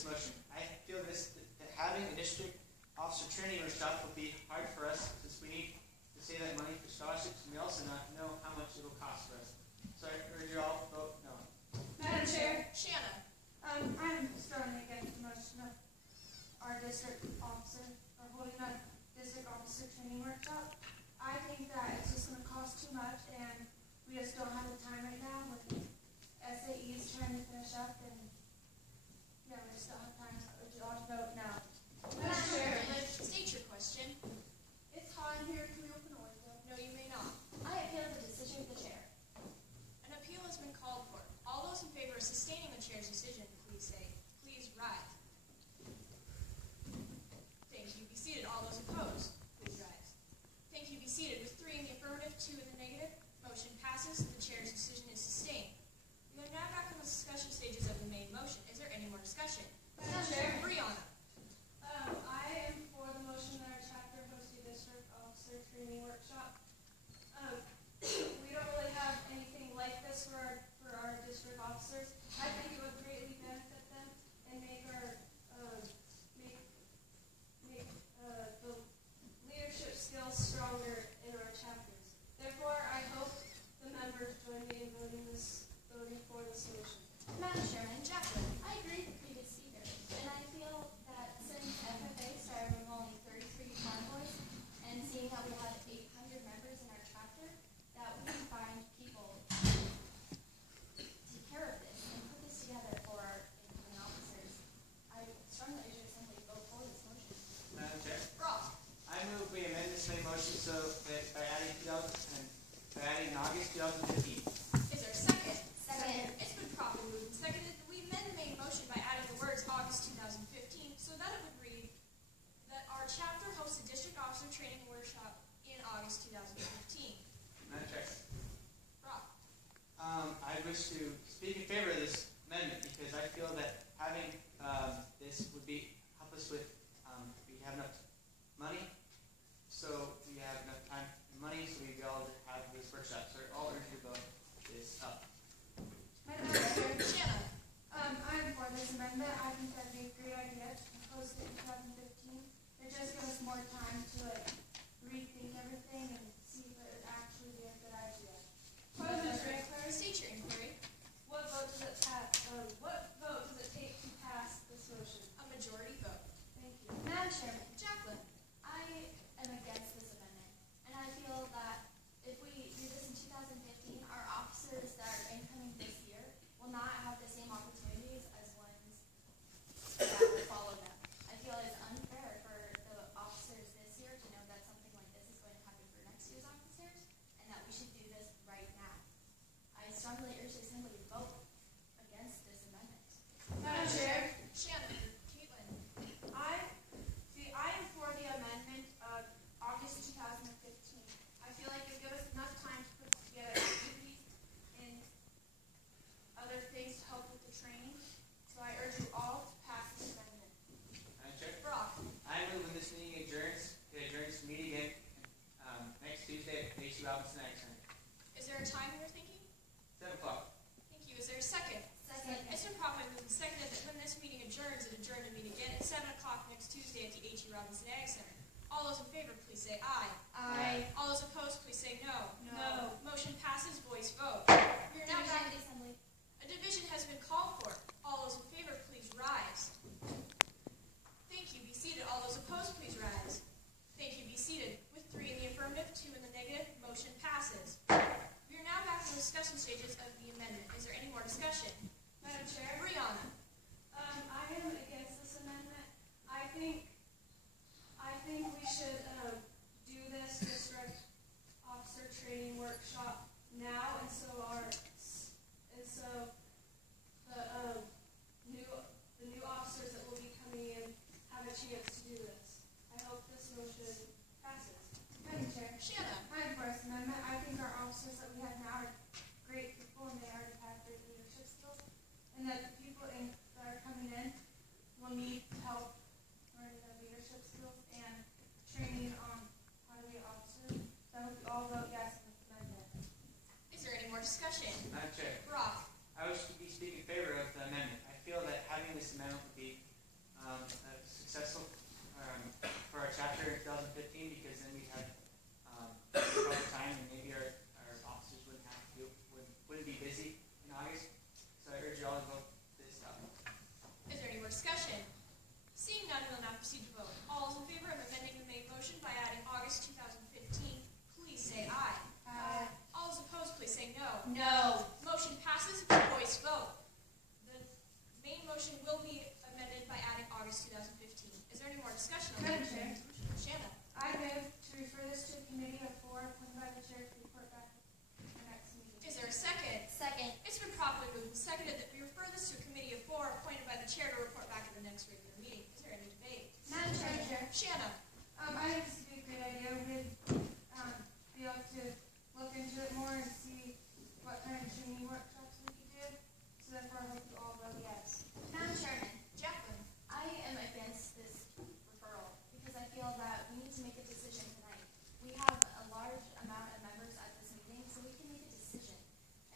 this motion. I feel that having a district officer training workshop will be hard for us since we need to save that money for scholarships, and we also not know how much it will cost for us. So I urge you all to vote no. Madam Chair. Shanna. I'm strongly against the motion of our district officer, or holding a district officer training workshop. I think that it's just going to cost too much, and we just don't have the time right now with SAEs trying to finish up, and yeah, we just don't have time. So would you all vote no? Madam Chair, state your question. It's hot in here. Can we open a window? No, you may not. I appeal the decision of the chair. An appeal has been called for. All those in favor of sustaining the chair's decision, please say, please rise. Thank you. Be seated. All those opposed, please rise. Thank you. Be seated. With 3 in the affirmative, 2 in the negative, motion passes. The chair's decision is sustained. We are now back in the discussion stages of the main motion. Is there any more discussion? Madam Chair. Brianna. I am for the motion that our chapter host a district officer training workshop. We don't really have anything like this for our district officers. I think it would greatly benefit them and make our the leadership skills stronger in our chapters. Therefore, I hope the members join me in voting for this motion. Madam Chairman, Jacqueline, I agree with the previous speaker, and I feel that since FFA started with only 33 convoys, and seeing that we have 800 members in our chapter, that we can find people to take care of this and put this together for our incoming officers. I strongly urge you to simply vote for this motion. Madam Chair, Ross. I move we amend this main motion so that by adding August 2015. Is there a second? Second. It's been properly moved and seconded that we amend the main motion by adding the words August 2015 so that it would read that our chapter hosts a district officer training workshop in August 2015. Madam Chair, Rob. I wish to speak in favor of this amendment because I feel that having this would help us with we have enough money, so we have enough time and money, so we'd be able to have this workshop. So I'll urge you to vote this up. Madam Chair. Shanna. I'm for this amendment. I think that'd be a great idea to post it in 2015. It just gives us more time to rethink everything and see if it would actually be a good idea. State your inquiry. What vote does it take to pass this motion? A majority vote. Thank you. Madam Chairman, Jacqueline. I am against this amendment, and I feel that if we do this in 2015, our officers that are incoming this year will not have the same opportunities as ones that will follow them. I feel it's unfair for the officers this year to know that something like this is going to happen for next year's officers, and that we should do this right now. I strongly urge you to simply vote against this amendment. Madam Chair. Shannon. Caitlin. I am for the amendment of August 2015. I feel like it gives us enough time to put together activities and other things to help with the training. So I urge you all to pass this amendment. Madam Chair, Brock. I move when this meeting adjourns to meet again next Tuesday at H.C. Robinson Ag Center. Is there a time you're thinking? 7 o'clock. Thank you. Is there a second? Second. It's been properly moved and seconded that when this meeting adjourns, it adjourn to meet again at 7 o'clock next Tuesday at the H.E. Robinson Ag Center. All those in favor, please say aye. Aye. All those opposed, please say no. No. Motion passes, voice vote. We are now Division back. of the Assembly. A division has been called for. All those in favor, please rise. Thank you. Be seated. All those opposed, please rise. Thank you. Be seated. With 3 in the affirmative, 2 in the negative, motion passes. We are now back in the discussion stages of the amendment. Is there any more discussion? Madam Chair. Brianna. I am against this amendment. I think we should do this district officer training workshop now, and so the new officers that will be coming in have a chance to do this. I hope this motion passes. Madam Chair. Shanna. I'm for this amendment. I think our officers that we have now are great people, and they already have great leadership skills, and that the people that are coming in will need help learning their leadership skills and training on how to be an officer. So I hope you all vote yes on this amendment. Is there any more discussion? Madam Chair, Brock. I wish to speak in favor of the amendment. I feel that having this amendment would be after 2015 because then we'd have proper time and maybe our officers wouldn't be busy in August. So I urge you all to vote this up. Is there any more discussion? Seeing none, we'll now proceed to vote. All those in favor of amending the main motion by adding August 2015, please say aye. Aye. All those opposed, please say no. No. Motion passes by voice vote. The main motion will be amended by adding August 2015. Is there any more discussion on Madam that? Chair. Shanna. I move to refer this to a committee of 4 appointed by the chair to report back at the next meeting. Is there a second? Second. It's been properly moved and seconded that we refer this to a committee of 4 appointed by the chair to report back at the next regular meeting. Is there any debate? Madam Chair. Shanna. I think this would be a great idea. We'd be able to look into it more and see what kind of training workshops we could do. So therefore, I hope you all vote yes. Madam Chairman, Jacqueline. I am against this referral because I feel that we need to make a decision tonight. We have a large amount of members at this meeting, so we can make a decision.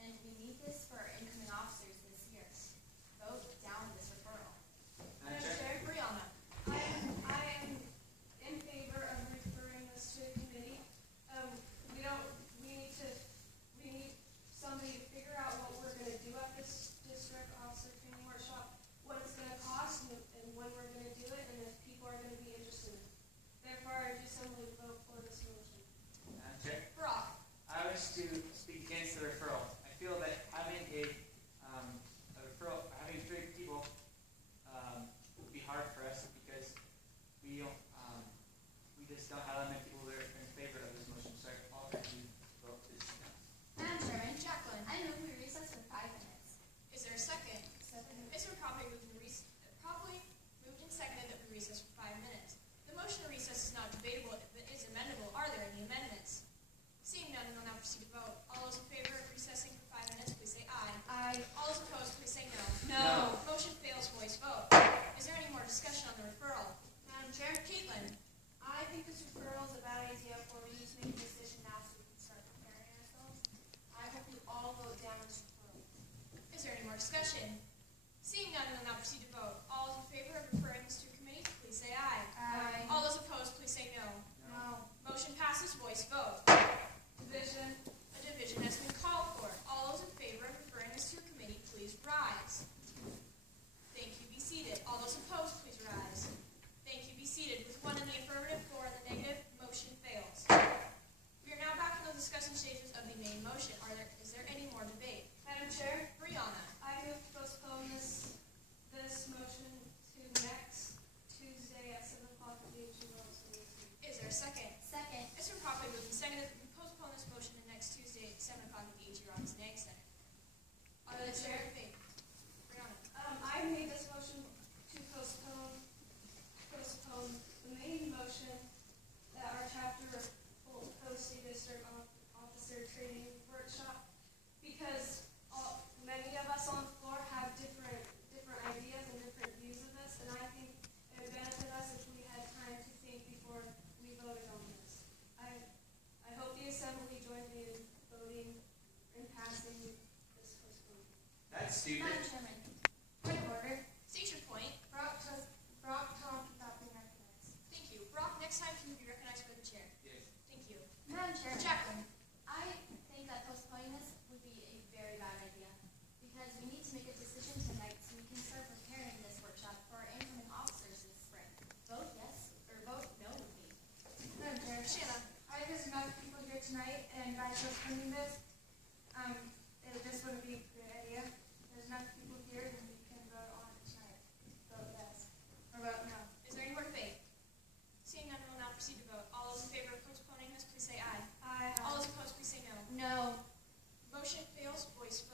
And we need this for our incoming officers this year. Vote down this referral. Madam Chair? Brianna. I am in favor of referring this to a committee. We need somebody to figure out what we're going to do at this district officer training workshop, what it's going to cost, and when we're going to do it, and if people are going to be interested in it. Therefore, I urge assembly to vote for this motion. Madam Chair? Brock. I wish to speak against the referral. I feel that having a referral, having 3 people would be hard for us because we just don't have that many people that are in favor of this motion. So I'll urge you to vote this down. Madam Chairman, Jacqueline. I move we recess for 5 minutes. Is there a second? Second. It's been properly moved and seconded that we recess for 5 minutes. The motion to recess is not debatable, but is amendable. Are there any amendments? Seeing none, we'll now proceed to vote. All those in favor of recessing for 5 minutes, please say aye. Aye. All those opposed, please say no. No. Motion fails, voice vote. Is there any more discussion on the referral? Madam Chair? Caitlin. I think this referral is a bad idea for we need to make a decision now so we can start preparing ourselves. I hope you all vote down this referral. Is there any more discussion? Seeing none, we'll now proceed to vote. All those in favor of referring this to a committee, please say aye. Aye. All those opposed, please say no. No. Motion passes, voice vote. Division. A division has been called for. All those in favor of referring this to a committee, please rise. Thank you. Be seated. All those opposed, please rise. Thank you. Be seated. With 1 in the affirmative, 4 in the negative, motion fails. We are now back in the discussion stages of the main motion. Is there any more debate? Madam Chair? Brianna. I move to postpone this motion to next Tuesday at 7 o'clock at the HU meeting. Is there a second? Second. It's been properly moved and seconded that we postpone this motion to next Tuesday at 7 o'clock at the AG Robbins Ag Center. Are there any debate? Brianna. I made this motion to postpone the main motion that our chapter will host a district officer training workshop because many of us on the floor have different ideas and different views of this, and I think it would benefit us if we had time to think before we voted on this. I hope the assembly joined me in voting and passing this postponement. That's stupid. Madam Chairman, Point of order. State your point. Brock talked without being recognized. Thank you. Brock, next time can you be recognized by the chair? Yes. Thank you. Madam Chairman, Jacqueline. I think that postponing this would be a very bad idea because we need to make a decision tonight so we can start preparing this workshop for our incoming officers this spring. Vote yes or vote no with me. Madam Chair. Shanna. I think there's enough people here tonight, and by postponing this, this wouldn't be a great idea. There's enough people here, and we can vote on it tonight. Vote yes. Or vote no. Is there any more debate? Seeing none, we'll now proceed to vote. All those in favor of postponing this, please say aye. Aye. All those opposed, please say no. No. Motion fails, voice vote.